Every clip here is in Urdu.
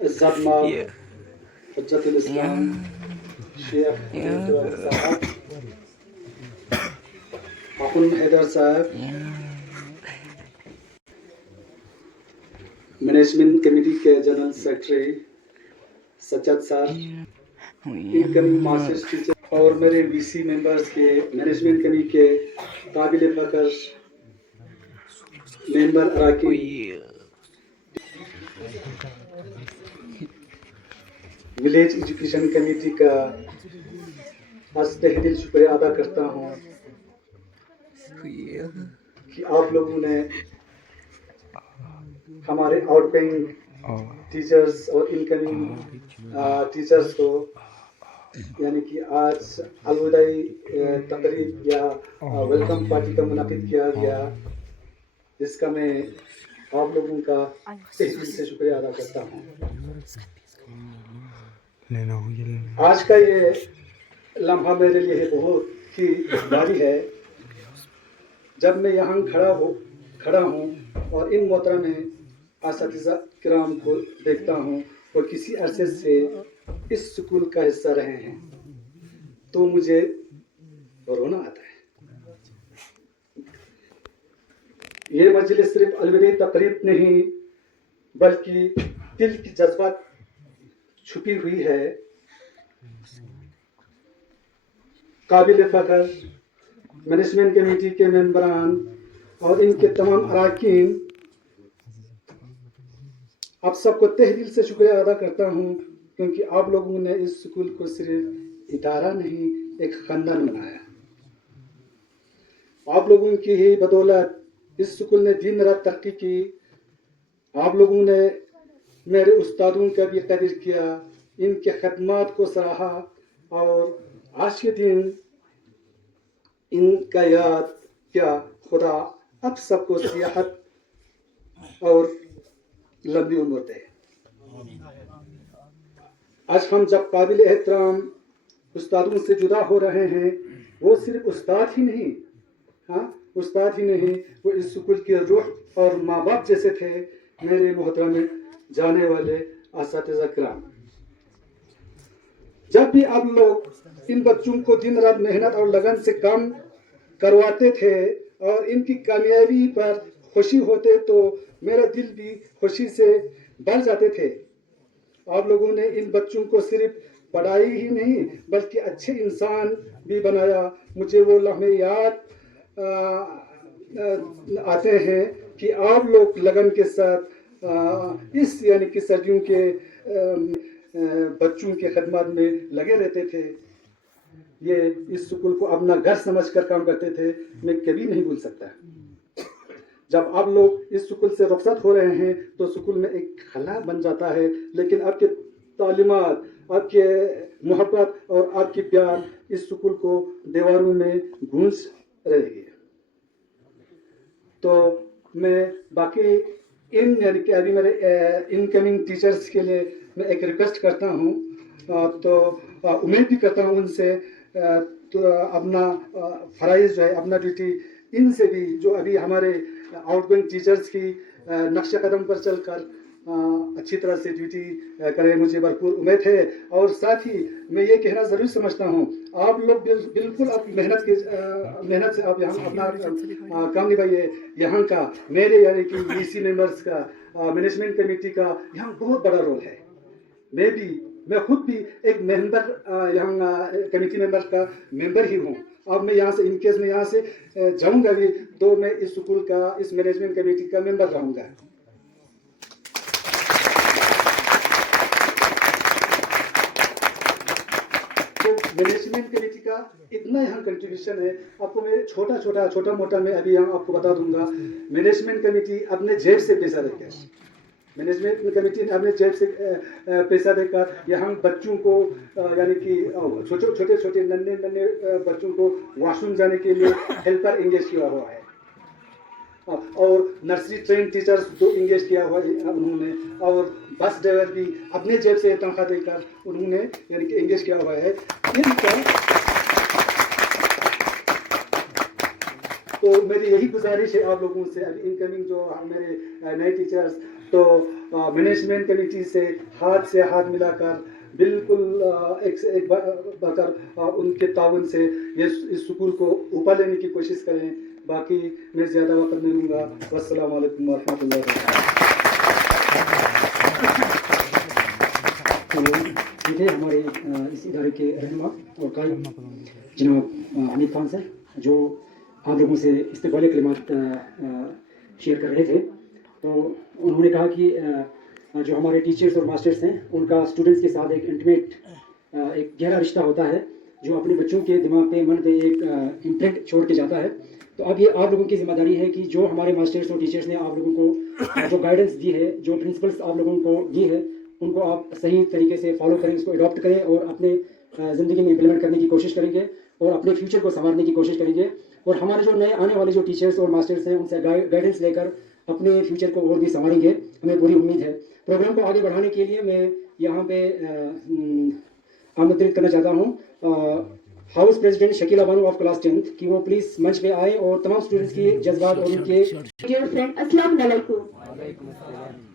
عزت ماب حجت الاسلام شیخ صاحب اخن حیدر صاحب مینجمنٹ کمیٹی کے جنرل سیکرٹری سجاد صاحب انکمنگ ماسٹر ٹیچر اور میرے وی سی ممبرز کے مینجمنٹ کمیٹی کے قابل فخر ممبر اراکین ولیج ایجوکیشن کمیٹی کا از تہ دل شکریہ ادا کرتا ہوں کہ آپ لوگوں نے ہمارے آؤٹ گوئنگ ٹیچرز اور انکمنگ ٹیچرز کو یعنی کہ آج الوداعی تقریب یا ویلکم پارٹی کا منعقد کیا گیا، جس کا میں آپ لوگوں کا تہ دل سے شکریہ ادا کرتا ہوں۔ آج کا یہ لمحہ میرے لیے بہت ہی بھاری ہے، جب میں یہاں کھڑا ہوں اور ان محترم اساتذہ کرام کو دیکھتا ہوں اور کسی عرصے سے اس سکول کا حصہ رہے ہیں تو مجھے رونا آتا ہے۔ یہ مجلس صرف الوداعی تقریب نہیں بلکہ دل کی جذبات چھپی ہوئی ہے۔ قابل فخر مینجمنٹ کمیٹی کے ممبران اور ان کے تمام اراکین، آپ سب کو تہ دل سے شکریہ ادا کرتا ہوں، کیونکہ آپ لوگوں نے اس سکول کو صرف ادارہ نہیں ایک خاندان بنایا۔ آپ لوگوں کی ہی بدولت اس سکول نے دن رات ترقی کی۔ آپ لوگوں نے میرے استادوں کا بھی قدر کیا، ان کے خدمات کو سراہا اور آج کے دن ان کا یاد کیا۔ خدا اب سب کو صحت اور لمبی عمر دے۔ آج ہم جب قابل احترام استادوں سے جدا ہو رہے ہیں، وہ صرف استاد ہی نہیں، وہ اس سکول کی روح اور ماں باپ جیسے تھے۔ میرے محترم جانے والے اساتذہ کرام، جب بھی آپ لوگ ان بچوں کو دن رات محنت اور لگن سے کام کرواتے تھے اور ان کی کامیابی پر خوشی ہوتے تو میرا دل بھی خوشی سے بھر جاتے تھے۔ آپ لوگوں نے ان بچوں کو صرف پڑھائی ہی نہیں بلکہ اچھے انسان بھی بنایا۔ مجھے وہ لمحے یاد آتے ہیں کہ آپ لوگ لگن کے ساتھ اس یعنی کہ سردیوں کے بچوں کے خدمات میں لگے رہتے تھے۔ یہ اس سکول کو اپنا گھر سمجھ کر کام کرتے تھے، میں کبھی نہیں بھول سکتا۔ جب آپ لوگ اس سکول سے رخصت ہو رہے ہیں تو سکول میں ایک خلا بن جاتا ہے، لیکن آپ کے تعلیمات آپ کے محبت اور آپ کی پیار اس سکول کو دیواروں میں گونج رہے گی. تو میں باقی یعنی کہ ابھی میرے انکمنگ ٹیچرس کے لیے میں ایک ریکویسٹ کرتا ہوں, تو امید بھی کرتا ہوں ان سے تو اپنا فرائض جو ہے, اپنا ڈیوٹی ان سے بھی جو ابھی ہمارے آؤٹ گوئنگ ٹیچرس کی نقش قدم پر چل کر اچھی طرح سے ڈیوٹی کریں, مجھے بھرپور امید ہے. اور ساتھ ہی میں یہ کہنا ضرور سمجھتا ہوں, آپ لوگ بالکل آپ محنت سے آپ یہاں اپنا کام نبھائیے. یہاں کا میرے یعنی کہ وی سی ممبرس کا, مینجمنٹ کمیٹی کا یہاں بہت بڑا رول ہے. میں خود بھی ایک ممبر یہاں کمیٹی ممبر کا ممبر ہی ہوں. اب میں یہاں سے ان کیس میں یہاں سے جاؤں گا بھی تو میں اس سکول کا اس مینجمنٹ کمیٹی کا ممبر رہوں گا. مینجمنٹ کمیٹی کا اتنا یہاں کنٹریبیوشن ہے, آپ کو میں چھوٹا موٹا میں ابھی یہاں آپ کو بتا دوں گا. مینجمنٹ کمیٹی اپنے جیب سے پیسہ دے کر, مینجمنٹ کمیٹی نے اپنے جیب سے پیسہ دے کر یہاں بچوں کو یعنی کہ چھوٹے ننے بچوں کو واش روم جانے کے لیے ہیلپر انگیج کیا ہوا ہے, اور نرسری ٹرین ٹیچرز کو انگیج کیا ہوا ہے انہوں نے, اور بس ڈرائیور بھی اپنے جیب سے تنخواہ دے کر انہوں نے یعنی کہ انگیج کیا ہوا ہے. تو میری یہی گزارش ہے آپ لوگوں سے, اب انکمنگ جو میرے نئے ٹیچرز, تو مینجمنٹ کمیٹی سے ہاتھ ملا کر بالکل ایک سے ایک بڑھ کر ان کے تعاون سے اس سکول کو اوپر لینے کی کوشش کریں. باقی میں زیادہ وقت نہیں لوں گا. والسلام علیکم ورحمۃ اللہ وبرکاتہ. ہمارے اس ادارے کے رہنما اور قائد جناب حمید خان صاحب جو آپ لوگوں سے استقبالیہ کلمات شیئر کر رہے تھے, تو انہوں نے کہا کہ جو ہمارے ٹیچرز اور ماسٹرز ہیں ان کا اسٹوڈنٹس کے ساتھ ایک انٹیمیٹ ایک گہرا رشتہ ہوتا ہے جو اپنے بچوں کے دماغ پہ من پہ ایک امپرنٹ چھوڑ کے جاتا ہے. تو اب یہ آپ لوگوں کی ذمہ داری ہے کہ جو ہمارے ماسٹرز اور ٹیچرز نے آپ لوگوں کو جو گائیڈنس دی ہے, جو پرنسپلس آپ لوگوں کو دی ہے, ان کو آپ صحیح طریقے سے فالو کریں, اس کو اڈاپٹ کریں اور اپنے زندگی میں امپلیمنٹ کرنے کی کوشش کریں گے اور اپنے فیوچر کو سنوارنے کی کوشش کریں گے. اور ہمارے جو نئے آنے والے جو ٹیچرز اور ماسٹرز ہیں ان سے گائیڈنس لے کر اپنے فیوچر کو اور بھی سنواریں گے, ہمیں پوری امید ہے. پروگرام کو آگے بڑھانے کے لیے میں یہاں پہ آمنترت کرنا چاہتا ہوں house president Shakila Bano of class 10th کہ وہ پلیز منچ پہ آئے اور تمام اسٹوڈنٹس کی جذبات اور ان کے Dear friend, Assalamu alaikum.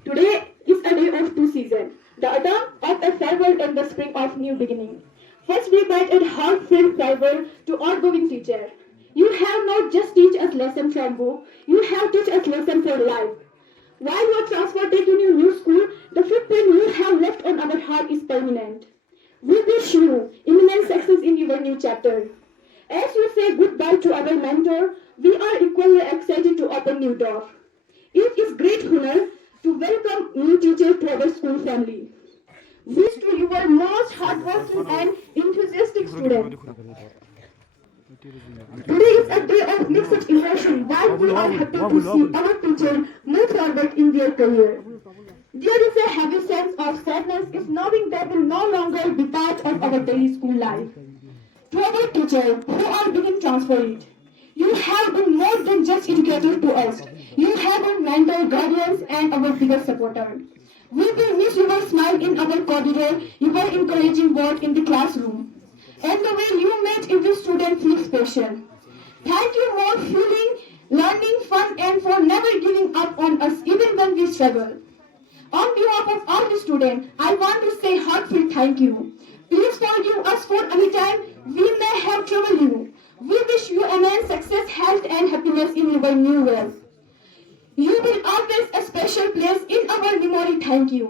Today is a day of two seasons, the autumn of a farewell and the spring of new beginning. First we bid a heartfelt farewell to outgoing teacher. You have not just teach us lesson from book, you have teach us lesson for life. While you are transferred to your new school, the footprint you have left on our heart is permanent. We wish you immense success in your new chapter. As you say goodbye to our mentor, we are equally excited to open new door. It is great honor to welcome new teacher to our school family. Wish to your most hardworking and enthusiastic student. Today is a day of mixed emotion while we are happy to see our teacher move forward in their career. There is a heavy sense of sadness if knowing they will no longer be part of our daily school life. To our teacher who are being transferred, you have been more than just educator to us. You have been mentor, guardians and our biggest supporter. We will miss your smile in our corridor, your encouraging word in the classroom, and the way you made every student feel special. Thank you for fueling learning, fun and for never giving up on us even when we struggle. On behalf of all the students, I want to say heartfelt thank you. Please forgive us for any time we may have troubled you. We wish you immense success, health and happiness in your new life. You will always a special place in our memory. Thank you.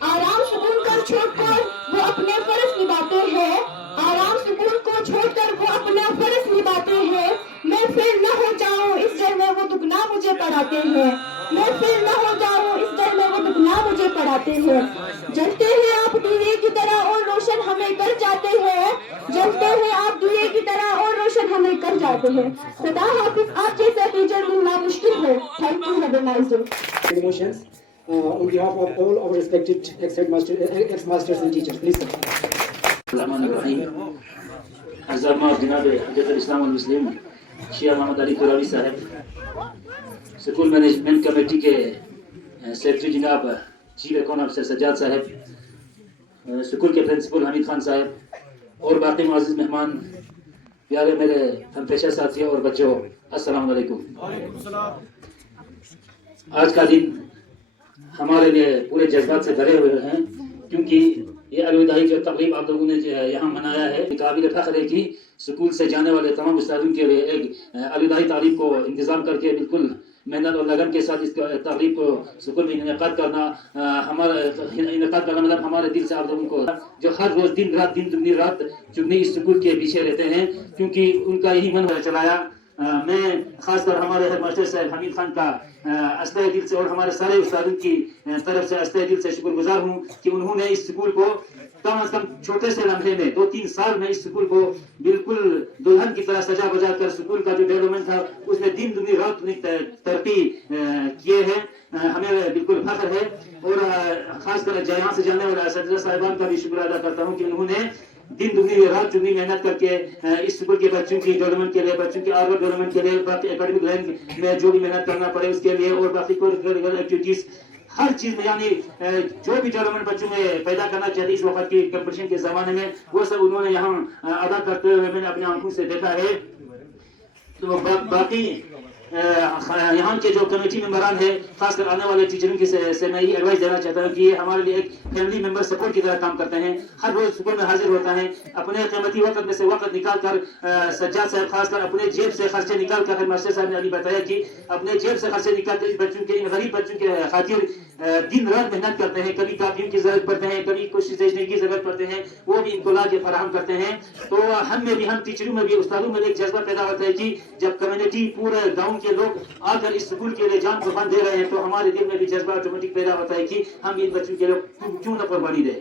آرام سکون کو چھوڑ کر وہ اپنے فرض نبھاتے ہیں. آرام سکون کو چھوڑ کر وہ اپنا فرض نبھاتے ہیں. میں پھر نہ ہو جاؤں اس ڈر میں وہ دگنا مجھے پڑھاتے ہیں. میں پھر نہ ہو جاؤں اس ڈر میں وہ دگنا مجھے پڑھاتے ہیں. جلتے ہیں آپ دیے کی طرح اور روشن ہمیں کر جاتے ہیں. جلتے ہیں آپ دیے کی طرح اور روشن ہمیں کر جاتے ہیں. خدا حافظ. آپ جیسا ٹیچر ملنا مشکل ہے. Thank you. Have a nice day. Emotions on behalf of all our respected ex-masters and teachers. Please sir. الرحمن عزام جناب حجت الاسلام والمسلم شیعہ محمد علی قراوی صاحب، اسکول مینجمنٹ کمیٹی کے سیکرٹری جناب چیف اکاؤنٹ افسر سجاد صاحب، اسکول کے پرنسپل حمید خان صاحب اور باقی معزز مہمان، پیارے میرے ہم پیشہ ساتھیوں اور بچوں، السلام علیکم. آج کا دن ہمارے لیے پورے جذبات سے بھرے ہوئے ہیں، کیونکہ یہ الوداعی جو تقریب آپ لوگوں نے یہاں منایا ہے، قابل فخر ہے کہ اسکول سے جانے والے تمام استادوں کے لیے ایک الوداعی تعلیم کو انتظام کر کے بالکل محنت اور لگن کے ساتھ اس تقریب کو اسکول میں انعقاد کرنا مطلب ہمارے دل سے آپ لوگوں کو جو ہر روز دن دگنی رات چگنی اس اسکول کے پیچھے رہتے ہیں، کیونکہ ان کا یہی من چلایا. میں خاص کر ہمارے ہیڈ ماسٹر صاحب حمید خان کا استے دل سے اور ہمارے سارے استادوں کی طرف سے استے دل سے شکر گزار ہوں کہ انہوں نے اس اسکول کو کم از کم چھوٹے سے لمحے میں 2-3 سال میں اس اسکول کو بالکل دلہن کی طرح سجا بجا کر اسکول کا جو ڈیولپمنٹ تھا اس میں دن دگنی رات ترقی کیے ہیں. ہمیں بالکل فخر ہے اور خاص کر یہاں سے جانے والے اساتذہ صاحبان کا بھی شکر ادا کرتا ہوں کہ انہوں نے دن دگنی رات چگنی محنت کر کے اس اسکول کے بچوں کی ڈیولپمنٹ کے لیے، بچوں کی آرور ڈیولپمنٹ کے لیے، باقی اکیڈمک لائن میں جو بھی محنت کرنا پڑے اس کے لیے اور باقی کوریکولر ایکٹیویٹیز ہر چیز میں، یعنی جو بھی ڈیولپمنٹ بچوں میں پیدا کرنا چاہتے اس وقت کی کمپٹیشن کے زمانے میں، وہ سب انہوں نے یہاں ادا کرتے ہوئے میں نے اپنی آنکھوں سے دیکھا ہے. تو باقی یہاں کے جو کمیٹی ممبران ہے، خاص کر آنے والے ٹیچروں کی سے میں یہ ایڈوائز دینا چاہتا ہوں کہ یہ ہمارے لیے ایک فیملی ممبر سپورٹ کی طرح کام کرتے ہیں. ہر روز اسکول میں حاضر ہوتا ہے، اپنے قیمتی وقت میں سے وقت نکال کر سجاد صاحب خاص کر اپنے جیب سے خرچے نکال کر، ماسٹر صاحب نے ابھی بتایا کہ اپنے جیب سے خرچے نکال کر بچوں کے، غریب بچوں کے خاطر دن رات محنت کرتے ہیں. کبھی کاپیوں کی ضرورت پڑتے ہیں، کبھی کچھ اسٹیشنری کی ضرورت پڑتے ہیں، وہ بھی ان کو لا کے فراہم کرتے ہیں. تو ہم میں بھی، ہم ٹیچروں میں بھی، استادوں میں بھی ایک جذبہ پیدا ہوتا ہے کہ جب کمیونٹی پورے گاؤں کے لوگ آ کر اس اسکول کے لیے جان قربان دے رہے ہیں تو ہمارے دل میں بھی جذبہ آٹومیٹک پیدا ہوتا ہے کہ ہم ان بچوں کے لیے کیوں نہ قربانی دیں.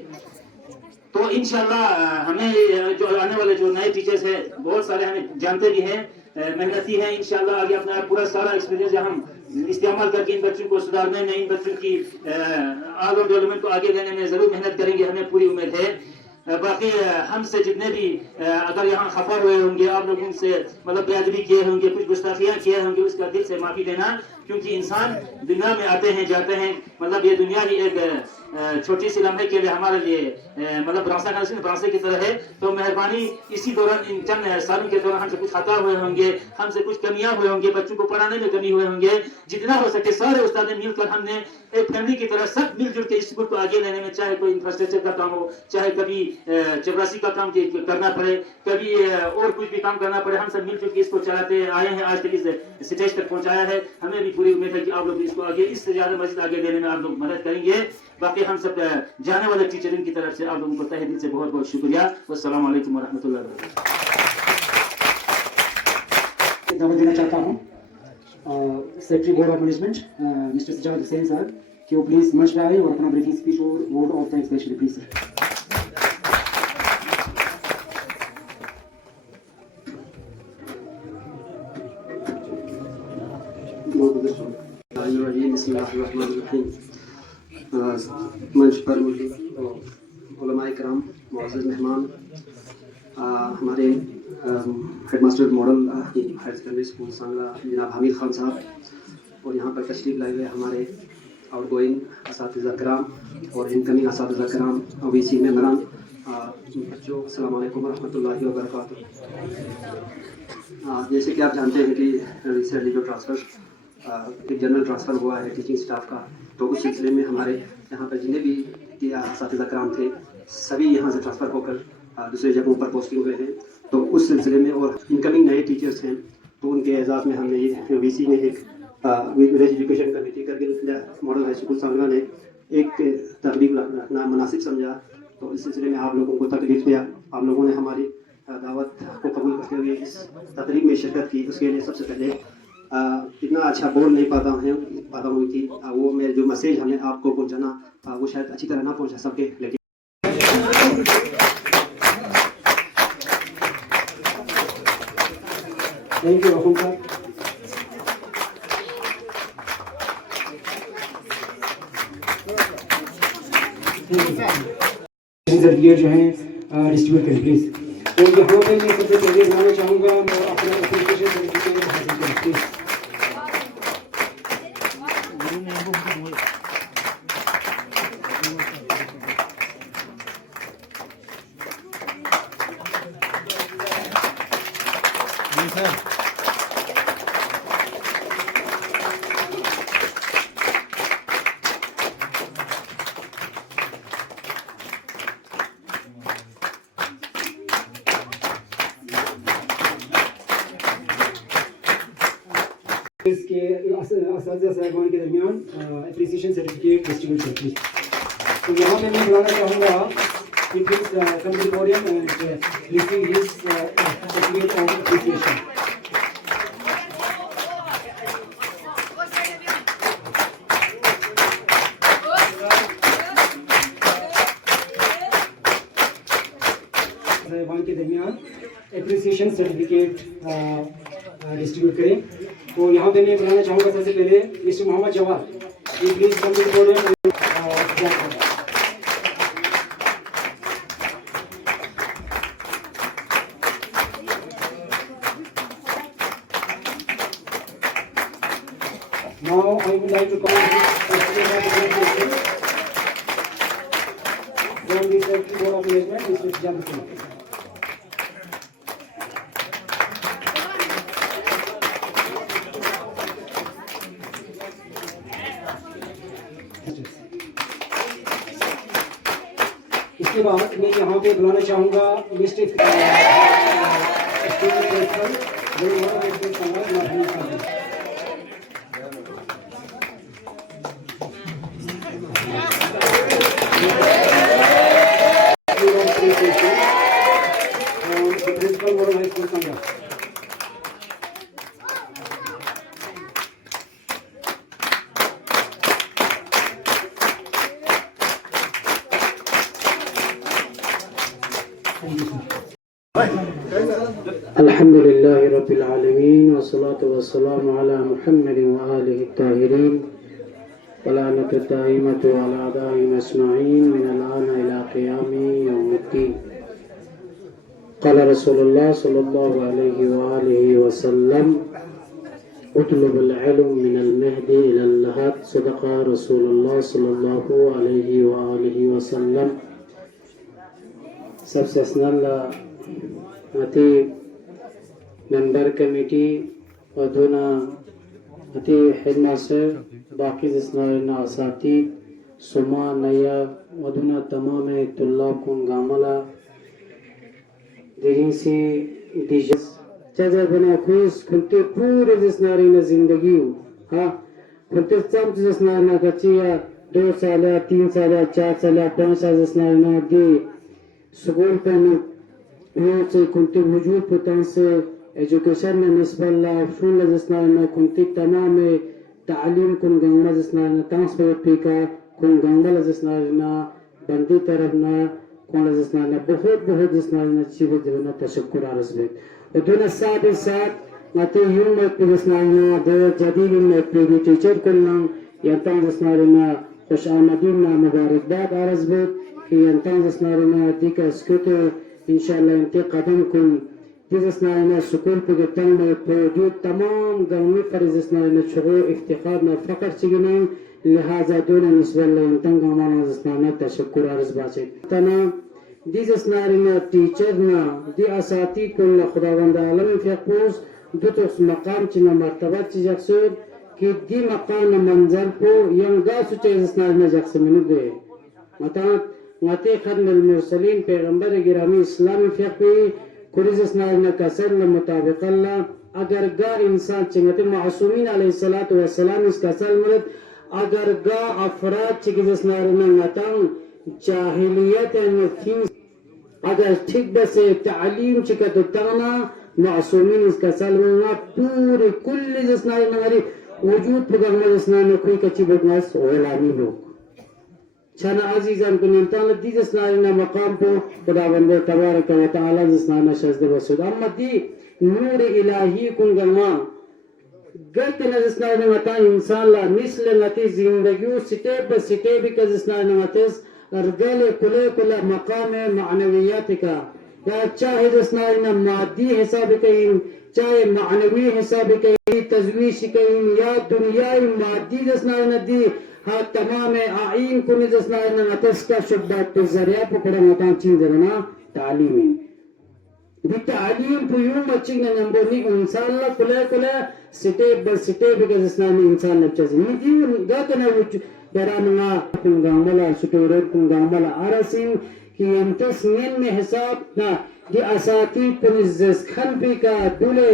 تو انشاءاللہ ہمیں جو آنے والے جو نئے ٹیچرز ہیں بہت سارے ہمیں جانتے بھی ہیں، محنتی ہیں. انشاءاللہ آگے اپنا پورا سارا ایکسپیرینس ہم استعمال کر کے ان بچوں کو سدھارنے میں، ان بچوں کی آل اوور ڈیولپمنٹ کو آگے لینے میں ضرور محنت کریں گے، ہمیں پوری امید ہے. باقی ہم سے جتنے بھی اگر یہاں خفا ہوئے ہوں گے، آپ لوگوں سے مطلب بے ادبی کیے ہوں گے، کچھ گستاخیاں کیے ہوں گے، اس کا دل سے معافی دینا، کیونکہ انسان دنیا میں آتے ہیں جاتے ہیں، مطلب یہ دنیا ہی ایک چھوٹی سی لمحے کے لیے ہمارے لیے مطلب برانسے کی طرح ہے. تو مہربانی اسی دوران ان چند سالوں کے دوران ہم سے کچھ خطا ہوئے ہوں گے، ہم سے کچھ کمیاں ہوئے ہوں گے، بچوں کو پڑھانے میں کمی ہوئے ہوں گے، جتنا ہو سکے سارے استاد مل کر ہم نے ایک فیملی کی طرح سب مل جل کے اس اسکول کو آگے لینے میں، چاہے کوئی انفراسٹرکچر کا کام ہو، چاہے کبھی چپراسی کا کام کرنا پڑے، کبھی اور کچھ بھی کام کرنا پڑے، ہم سب مل جل کے اس کو چلاتے آئے ہیں، آج تک اس اسٹیج تک پہنچایا ہے. ہمیں بھی پوری امید ہے کہ آپ لوگ اس کو آگے اس سے زیادہ مزید آگے لینے میں آپ لوگ مدد کریں گے. باقی ہم سب جانے والے ٹیچروں کی طرف سے آپ لوگوں کو تہہ دل سے بہت بہت شکریہ. والسلام علیکم ورحمۃ اللہ وبرکاتہ. دعوت دینا چاہتا ہوں secretary board of management mister Sajjad Hussain صاحب کہ وہ پلیز منچ پہ آئے اور اپنا بریفنگ اسپیچ اور ووٹ آف تھینکس پیش کریں. Please sir. بسم اللہ الرحمن الرحیم. منچ پر موجود علماء کرام، معزز مہمان، ہمارے headmaster model higher secondary school Sangla جناب حمید خان صاحب، اور یہاں پر تشریف لائے ہوئے ہمارے آؤٹ گوئنگ اساتذہ کرام اور انکمنگ اساتذہ کرام، وی سی ممبران، بچوں السلام علیکم ورحمۃ اللہ وبرکاتہ. جیسے کہ آپ جانتے ہیں کہ ریسنٹلی جو ایک جنرل ٹرانسفر ہوا ہے ٹیچنگ اسٹاف کا، تو اس سلسلے میں ہمارے یہاں پر جتنے بھی اساتذہ کرام تھے سبھی یہاں سے ٹرانسفر ہو کر دوسرے جگہوں پر پوسٹنگ ہوئے ہیں. تو اس سلسلے میں اور انکمنگ نئے ٹیچرس ہیں تو ان کے اعزاز میں ہم نے وی سی میں ایک village education committee Kargil model high school Sangla نے ایک تقریب رکھنا مناسب سمجھا، تو اس سلسلے میں آپ لوگوں کو تکلیف دیا، آپ لوگوں نے ہماری دعوت کو قبول کرتے ہوئے اس تقریب میں شرکت کی، اس کے لیے سب سے پہلے اتنا اچھا بول نہیں پاتا ہوئی تھی، وہ میں جو میسیج ہمیں آپ کو پہنچانا وہ شاید اچھی طرح نہ پہنچا سکے، لیکن تھینک یو رحم صاحب. سرٹیفکیٹ جو ہیں ڈسٹریبیوٹ کریں پلیز. تو یہاں پہ میں سب سے پہلے بتانا چاہوں گا میں اپنا اپلیکیشن سرٹیفکیٹ حاصل کریں پلیز. اس کے اساتذہ صاحبان کے درمیان اپریسیشن سرٹیفکیٹ ڈسٹریبیوٹ کریں پلیز. تو یہاں پہ میں بلانا چاہوں گا کہ please come to podium and receive his certificate of appreciation. صاحبان کے درمیان اپریسیشن سرٹیفکیٹ ڈسٹریبیوٹ کریں. تو یہاں پہ میں بلانا چاہوں گا سب سے پہلے مسٹر محمد جواد، یہ please come to podium. Now I would like to call from the Secretary Board of Management, Mr. Jamshid. اس کے بعد میں یہاں پہ بلانا چاہوں گا mister principal model high school سنگا. الحمد لله رب العالمين والصلاة والسلام على محمد وآله الطاهرين ولعنة الدائمة على أعدائهم أجمعين من الآن إلى قيام يوم الدين. قال رسول الله صلى الله عليه وآله وسلم اطلب العلم من المهد إلى اللحد. صدق رسول الله صلى الله عليه وآله وسلم. سب سے اسنال اتی ممبر کمیٹی ودونا اتی ہیڈ ماسٹر باقی اسنال اساتید سما نیا ودونا تمام طلاب کن گاملا دیرین سی دیجس چاہر بنا خوش کھنتے پورے جسناری زندگی ہاں کھنتے سب جسناری کچیا 2 سال 3 سال 4 سال 5 سال جسناری دی سکول پہ سے کنتی وجود پتن سے ایجوکیشن میں نسبت اللہ فون لجسنا میں کنتی تمام تعلیم کن گنگا جسنا تانس پر پیکا کن گنگا لجسنا بندی طرف نہ کن لجسنا بہت بہت جسنا چیز دینا تشکر عرض بے اور دون ساتھ ساتھ ماتے یوں میں جسنا دو جدید میں پری ٹیچر کرنا یا تان جسنا خوش آمدین مبارکباد عرض بے کہ انتان جسنا دیکھا اسکوٹو انشاءاللہ انتی قدم کن دیز اسنائنا سکول پہ گتن میں پروڈیو تمام گرمی فرز اسنائنا چھغو افتخار میں فقر چگنیں لہذا دون نسبت اللہ انتن گامانا اسنائنا تشکر عرض باچے تنا دیز اسنائنا ٹیچرنا دی اساتی کن خداوند عالم فیقوز دو تو مقام چنا مرتبہ چی جکسود کہ دی مقام منظر پو ینگا سچے اسنائنا جکس منو دے مطاعت واتے ختم المرسلین پیغمبر گرامی اسلامی فقی قرز اسنائنا کسر مطابق اللہ اگر گا انسان چنگتے معصومین علیہ الصلوۃ والسلام اس کا سلمت اگر گا افراد چکس نارنا نتان جاہلیت نتین اگر ٹھیک بس تعلیم چکت تانا معصومین اس کا سلمت پوری کل جس نارنا وجود پگرنا جس نارنا کوئی کچی بکناس غلامی لوگ چھنا عزیزان کو نمتان دی جس نارنا مقام پو خدا بندے تبارک و تعالی جس نارنا شزد بسود اما دی نور الہی کن گرما گلت نجس نارنا مطان انسان لا مثل نتی زندگیو سٹیب سٹیب کا جس نارنا مطیس ارگل کلے کلے مقام معنویات کا یا چاہے جس نارنا مادی حساب کہیں چاہے معنوی حساب کہیں تزویش کہیں یا دنیای مادی جس نارنا دی ہاں تمام آئین کو جس نارنا مطیس کا شبات پر ذریعہ پکڑا مطان چین درنا تعلیمی دی تعلیم پو یوں مچنگ نمبر نی انسان لا کلے کلے سٹیپ بل سٹیپ کا جسنانی انسان نبچازی نی دیون گا کنا وچ دراننا کنگاملا سٹورت کنگاملا آرسین کی انتس نین میں حساب نا دی اساتی پنزس کھن پی کا دولے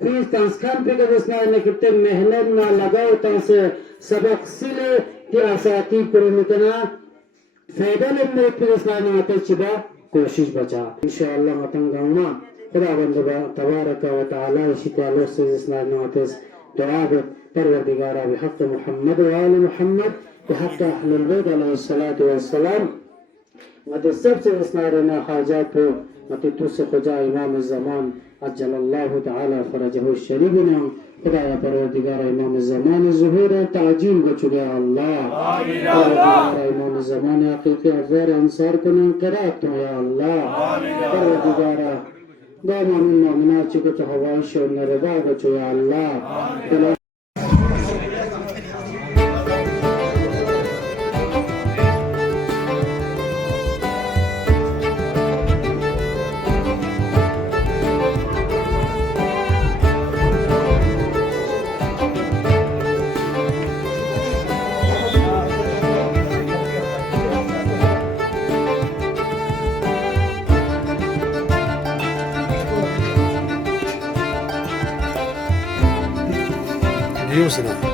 خیز تانس کھن پی کا جسنانی کتے محنت نا لگاو تانس سبق سلے دی اساتی پنکنا فیدہ لمنے پی جسنانی مطل چبا کوشش بچا انشاءاللہ متنگاونا خدا بندبا تبارک و تعالی شکا اللہ سے جسنا نواتس دعا پروردگارا بحق محمد و آل محمد بحق احل البید علیہ السلام مدد سب سے جسنا رنا حاجات ہو مدد تو سے خجا امام الزمان عجل اللہ تعالی فرجہ الشریبنا خدا پروردگارا امام الزمان ظہور تعجیل بچگا اللہ پروردگارا امام الزمان حقیقی افضار انصار کنن قرآت ہو یا اللہ پروردگارا داما من مؤمنات چکت حوائش و نربا بچو یا اللہ Dios